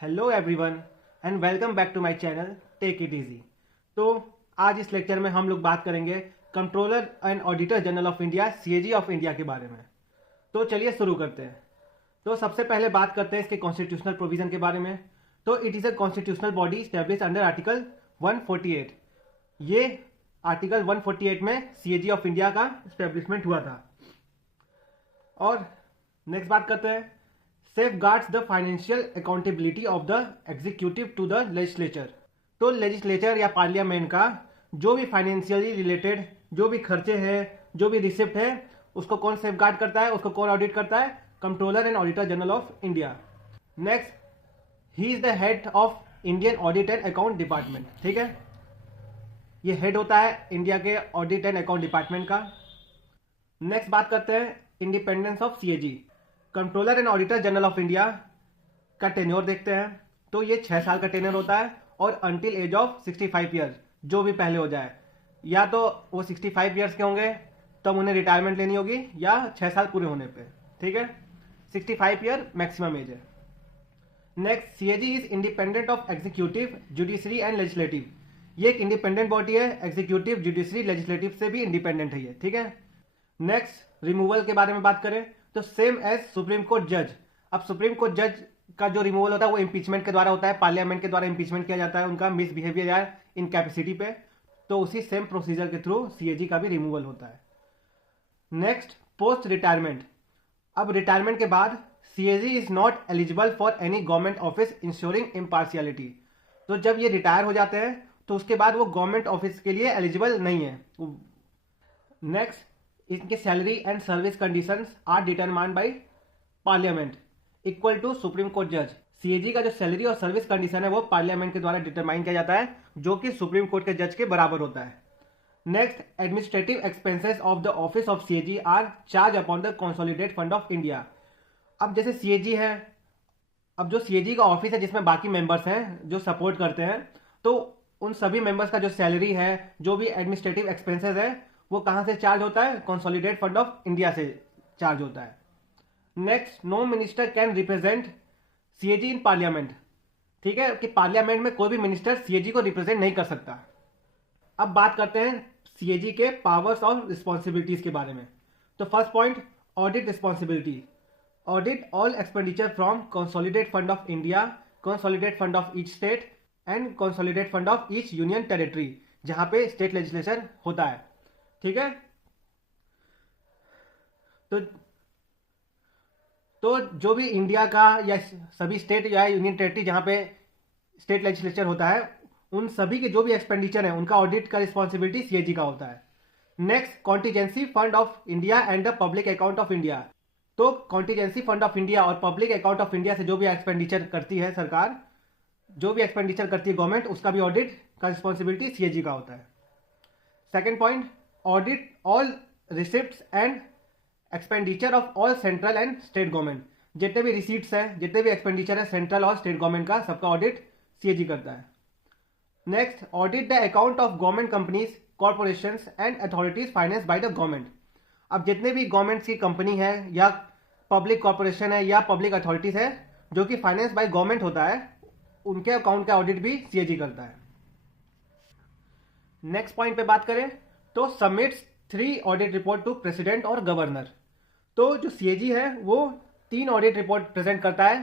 Hello everyone and welcome back to my channel take it easy. तो आज इस lecture में हम लोग बात करेंगे controller and auditor general of India CAG of India के बारे में। तो चलिए शुरू करते हैं। तो सबसे पहले बात करते हैं इसके कॉन्स्टिट्यूशनल प्रोविजन के बारे में। तो it is a constitutional body establish under article 148। ये आर्टिकल 148 में सीएजी ऑफ इंडिया का स्टैब्लिशमेंट हुआ था। और नेक्स्ट बात करते हैं safeguards the financial accountability of the executive to the legislature। तो लेजिस्लेचर या पार्लियामेंट का जो भी फाइनेंशियली रिलेटेड जो भी खर्चे हैं, जो भी रिसिप्ट है, उसको कौन सेफगार्ड करता है, उसको कौन ऑडिट करता है? Controller and auditor general of India. Next, he is the head of Indian audit and account department. ठीक है, ये हेड होता है इंडिया के ऑडिट एंड अकाउंट डिपार्टमेंट का। नेक्स्ट बात करते हैं independence of CAG. Controller and auditor general of India का टेन्योर देखते हैं। तो ये 6 साल का टेन्योर होता है और अंटिल एज ऑफ 65 ईयर्स, जो भी पहले हो जाए, या तो वो 65 ईयर्स के होंगे तब उन्हें रिटायरमेंट लेनी होगी, या 6 साल पूरे होने पे। ठीक है, 65 ईयर मैक्सिमम एज है। Next, CAG is independent of executive, judiciary and legislative. ये एक इंडिपेंडेंट बॉडी है, एग्जीक्यूटिव, जुडिशरी, लेजिस्लेटिव से भी इंडिपेंडेंट है ये। ठीक है। नेक्स्ट, रिमूवल के बारे में बात करें तो सेम एज सुप्रीम कोर्ट जज। अब सुप्रीम कोर्ट जज का जो रिमूवल होता है वो इम्पीचमेंट के द्वारा होता है, पार्लियामेंट के द्वारा इम्पीचमेंट किया जाता है उनका मिसबिहेवियर या इनकैपेसिटी पे। तो उसी सेम प्रोसीजर के थ्रू सीएजी का भी रिमूवल होता है। Next, post retirement. अब रिटायरमेंट के बाद CAG is not eligible for any government office ensuring impartiality. तो जब ये रिटायर हो जाते हैं तो उसके बाद वो गवर्नमेंट ऑफिस के लिए एलिजिबल नहीं है। नेक्स्ट, इनके salary and service conditions are determined by parliament equal to supreme court जज। सीएजी का जो सैलरी और सर्विस कंडीशन है वो पार्लियामेंट के द्वारा डिटरमाइन किया जाता है, जो कि सुप्रीम कोर्ट के जज के बराबर होता है। Next, administrative expenses of the office of CAG are charge upon the consolidated fund of India. अब जैसे सीएजी है, अब जो सीएजी का ऑफिस है जिसमें बाकी मेंबर्स हैं जो सपोर्ट करते हैं, तो उन सभी मेंबर्स का जो सैलरी है, जो भी एडमिनिस्ट्रेटिव एक्सपेंसेस है, वो कहां से चार्ज होता है? कंसोलिडेटेड फंड ऑफ इंडिया से चार्ज होता है। Next, no minister can represent CAG in parliament. ठीक है, कि पार्लियामेंट में कोई भी मिनिस्टर सीएजी को रिप्रेजेंट नहीं कर सकता। अब बात करते हैं सीएजी के पावर्स और रिस्पॉन्सिबिलिटीज के बारे में। तो first point, audit responsibility. Audit all expenditure from consolidated fund of India, consolidated fund of each state and consolidated fund of each union territory, जहां पे स्टेट लेजिस्लेशन होता है। ठीक है, तो जो भी इंडिया का या सभी स्टेट या यूनियन टेरिटरी जहां पे स्टेट लेजिस्लेचर होता है, उन सभी के जो भी एक्सपेंडिचर है उनका ऑडिट का रिस्पॉन्सिबिलिटी सीएजी का होता है। Next, contingency fund of India and the public account of India. तो कॉन्टीजेंसी फंड ऑफ इंडिया और पब्लिक अकाउंट ऑफ इंडिया से जो भी एक्सपेंडिचर करती है सरकार, जो भी एक्सपेंडिचर करती है गवर्नमेंट, उसका भी ऑडिट का रिस्पॉन्सिबिलिटी सीएजी का होता है। Second point, audit all receipts and expenditure of all central and state government. जितने भी रिसीट्स हैं, जितने भी एक्सपेंडिचर है सेंट्रल और स्टेट गवर्नमेंट का, सबका ऑडिट सीएजी करता है। Next, audit the account of government companies, corporations and authorities finance by the government. अब जितने भी गवर्नमेंट की कंपनी है या पब्लिक कॉर्पोरेशन है या पब्लिक अथॉरिटीज है जो कि फाइनेंस बाय गवर्नमेंट होता है, उनके अकाउंट का ऑडिट भी सीएजी करता है। नेक्स्ट पॉइंट पे बात करें तो submits 3 audit report to president और गवर्नर। तो जो सीएजी है वो 3 ऑडिट रिपोर्ट प्रेजेंट करता है,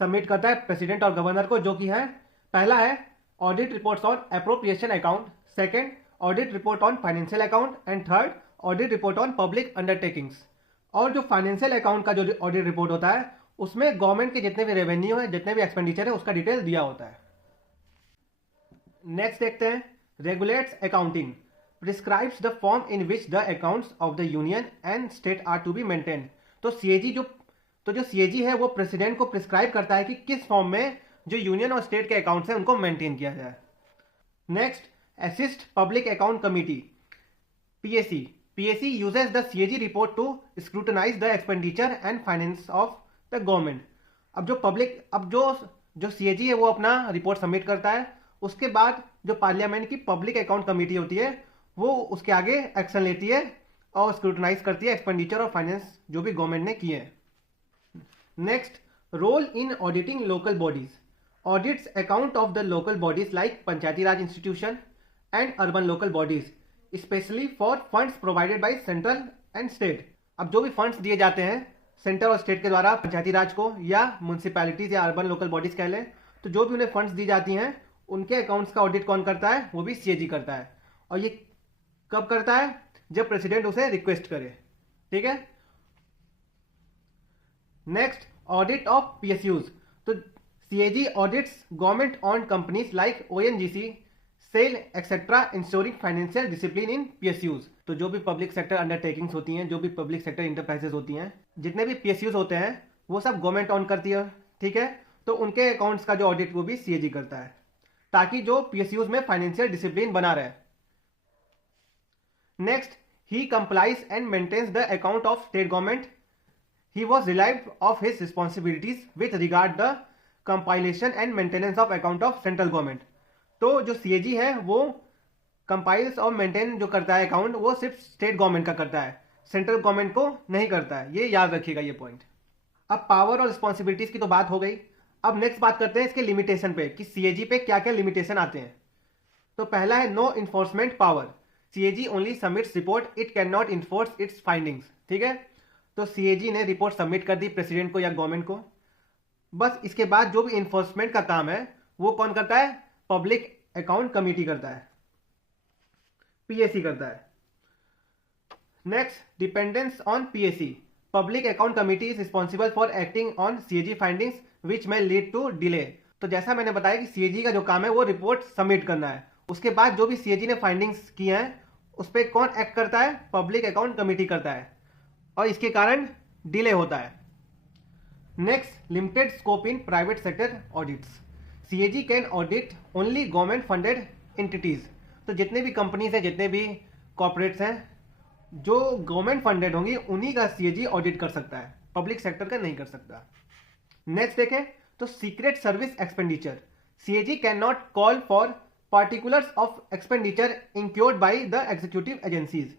सबमिट करता है प्रेसिडेंट और गवर्नर को, जो कि है, पहला है audit reports on appropriation account, second audit report on financial account and third audit report on public undertakings. और जो फाइनेंशियल अकाउंट का जो ऑडिट रिपोर्ट होता है उसमें गवर्नमेंट के जितने भी रेवेन्यू है, जितने भी एक्सपेंडिचर है, उसका डिटेल दिया होता है। नेक्स्ट देखते हैं, regulates accounting, prescribes the form in which the accounts of the union and state are to be maintained। तो जो सीएजी है वो प्रेसिडेंट को प्रिस्क्राइब करता है कि किस फॉर्म में जो यूनियन और स्टेट के अकाउंट्स हैं उनको मेंटेन किया जाए। Next, assist public account committee, PAC uses the CAG report to scrutinise the expenditure and finance of the government. अब जो सीएजी है वो अपना रिपोर्ट सबमिट करता है, उसके बाद जो पार्लियामेंट की पब्लिक अकाउंट कमेटी होती है वो उसके आगे एक्शन लेती है और स्क्रूटनाइज करती है एक्सपेंडिचर और फाइनेंस जो भी गवर्नमेंट ने किए हैं। Next, role in auditing local bodies. Audits account of the local bodies like Panchayati Raj institution and urban local bodies specially for funds provided by central and state. अब जो भी फंड्स दिए जाते हैं सेंटर और स्टेट के द्वारा पंचायती राज को या म्यूनसिपैलिटीज या अर्बन लोकल बॉडीज कह लें, तो जो भी उन्हें फंड्स दी जाती हैं उनके अकाउंट्स का ऑडिट कौन करता है? वो भी सीएजी करता है। और ये कब करता है? जब प्रेसिडेंट उसे रिक्वेस्ट करे। ठीक है। Next, audit of PSUs. तो CAG audits government on companies like ONGC, SAIL etcetera, ensuring financial discipline in PSUs. तो जो भी पब्लिक सेक्टर अंडरटेकिंग्स होती हैं, जो भी पब्लिक सेक्टर इंटरप्राइजेस होती हैं, जितने भी पीएसयूज होते हैं वो सब गवर्नमेंट ऑन करती है। ठीक है। तो उनके अकाउंट्स का जो ऑडिट वो भी सीएजी करता है, ताकि जो पीएसयूज में फाइनेंशियल डिसिप्लिन बना रहे। Next, he complies and maintains the account of state government. He was relieved of his responsibilities with regard the compilation and maintenance of account of central government। तो जो CAG है वो compiles और maintain जो करता है अकाउंट, वो सिर्फ स्टेट गवर्नमेंट का करता है, सेंट्रल गवर्नमेंट को नहीं करता है। ये याद रखिएगा ये पॉइंट। अब पावर और रिस्पॉन्सिबिलिटीज की तो बात हो गई। अब नेक्स्ट बात करते हैं इसके लिमिटेशन पे, कि सीएजी पे क्या क्या लिमिटेशन आते हैं। तो पहला है no enforcement power. CAG only submits report, it can not enforce its findings. ठीक है। तो सीएजी ने रिपोर्ट सबमिट कर दी प्रेसिडेंट को या गवर्नमेंट को, बस इसके बाद जो भी इन्फोर्समेंट का काम है वो कौन करता है? पब्लिक अकाउंट कमेटी करता है, पीएसी करता है। Next, dependence on PAC. Public account committee is responsible for acting on CAG findings which में लीड टू डिले। तो जैसा मैंने बताया कि सीएजी का जो काम है वो रिपोर्ट सबमिट करना है, उसके बाद जो भी सीएजी ने फाइंडिंग्स की हैं उस पर कौन एक्ट करता है? पब्लिक अकाउंट कमेटी करता है, और इसके कारण डिले होता है। Next, limited scope in private sector audits. CAG can audit only government funded entities. तो जितने भी कंपनीज हैं, जितने भी कॉर्पोरेट्स हैं जो गवर्नमेंट फंडेड होंगी, उन्हीं का सीएजी ऑडिट कर सकता है, पब्लिक सेक्टर का नहीं कर सकता। नेक्स्ट देखें तो secret service expenditure. CAG can not call for particulars of expenditure incurred by the executive agencies.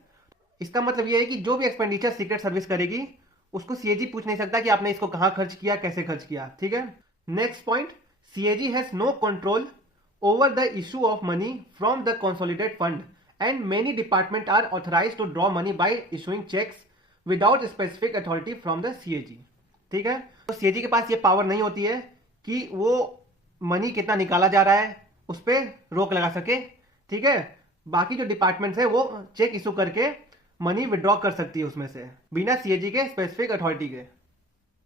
इसका मतलब यह है कि जो भी एक्सपेंडिचर सीक्रेट सर्विस करेगी उसको सीएजी पूछ नहीं सकता कि आपने इसको कहां खर्च किया, कैसे खर्च किया। ठीक है। Next point, CAG has no control over the issue of money from the consolidated fund and many department are authorised to draw money by issuing cheques without specific authority from the CAG. ठीक है। तो CAG के पास ये power नहीं होती है कि वो मनी कितना निकाला जा रहा है उस पर रोक लगा सके। ठीक है। बाकी जो डिपार्टमेंट्स है वो चेक इशू करके मनी विड्रॉ कर सकती है उसमें से, बिना सीएजी के स्पेसिफिक अथॉरिटी के।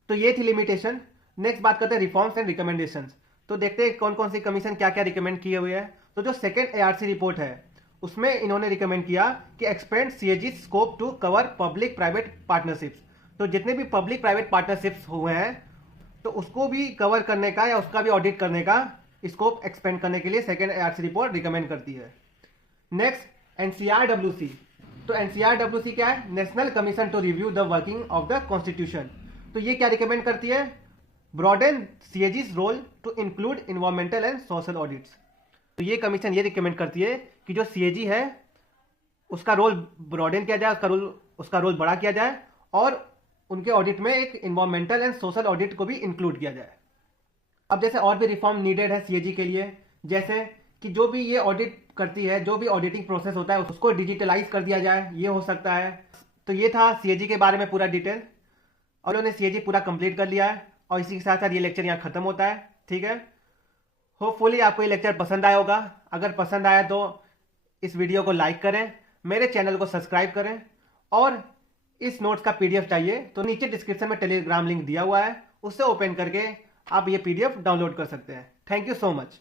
तो ये थी लिमिटेशन। नेक्स्ट बात करते हैं रिफॉर्म्स एंड रिकमेंडेशंस। तो देखते हैं कौन कौन सी कमीशन क्या क्या रिकमेंड किए हुए हैं। तो जो सेकंड एआरसी रिपोर्ट है उसमें इन्होंने रिकमेंड किया कि expand CAG scope to cover public private partnerships. तो जितने भी पब्लिक प्राइवेट पार्टनरशिप्स हुए हैं तो उसको भी कवर करने का या उसका भी ऑडिट करने का स्कोप एक्सपेंड करने के लिए सेकंड एआरसी रिपोर्ट रिकमेंड करती है। Next, NCRWC. तो एनसीआरडब्ल्यूसी क्या है? National commission to review the working of the constitution. तो ये क्या रिकमेंड करती है? Broaden CAG's role to include environmental and social audits. तो ये कमीशन ये रिकमेंड करती है कि जो सीएजी है उसका रोल ब्रॉडेन किया जाए, उसका रोल बड़ा किया जाए और उनके ऑडिट में एक इन्वायरमेंटल एंड सोशल ऑडिट को भी इंक्लूड किया जाए। अब जैसे और भी रिफॉर्म नीडेड है सीएजी के लिए, जैसे कि जो भी ये ऑडिट करती है, जो भी ऑडिटिंग प्रोसेस होता है उसको डिजिटलाइज कर दिया जाए, ये हो सकता है। तो ये था सीएजी के बारे में पूरा डिटेल, और उन्होंने सीएजी पूरा कंप्लीट कर लिया है। और इसी के साथ साथ ये लेक्चर यहाँ खत्म होता है। ठीक है। होपफुली आपको ये लेक्चर पसंद आया होगा। अगर पसंद आया तो इस वीडियो को लाइक करें, मेरे चैनल को सब्सक्राइब करें, और इस नोट्स का पीडीएफ चाहिए तो नीचे डिस्क्रिप्शन में टेलीग्राम लिंक दिया हुआ है, उससे ओपन करके आप ये पीडीएफ डाउनलोड कर सकते हैं। Thank you so much.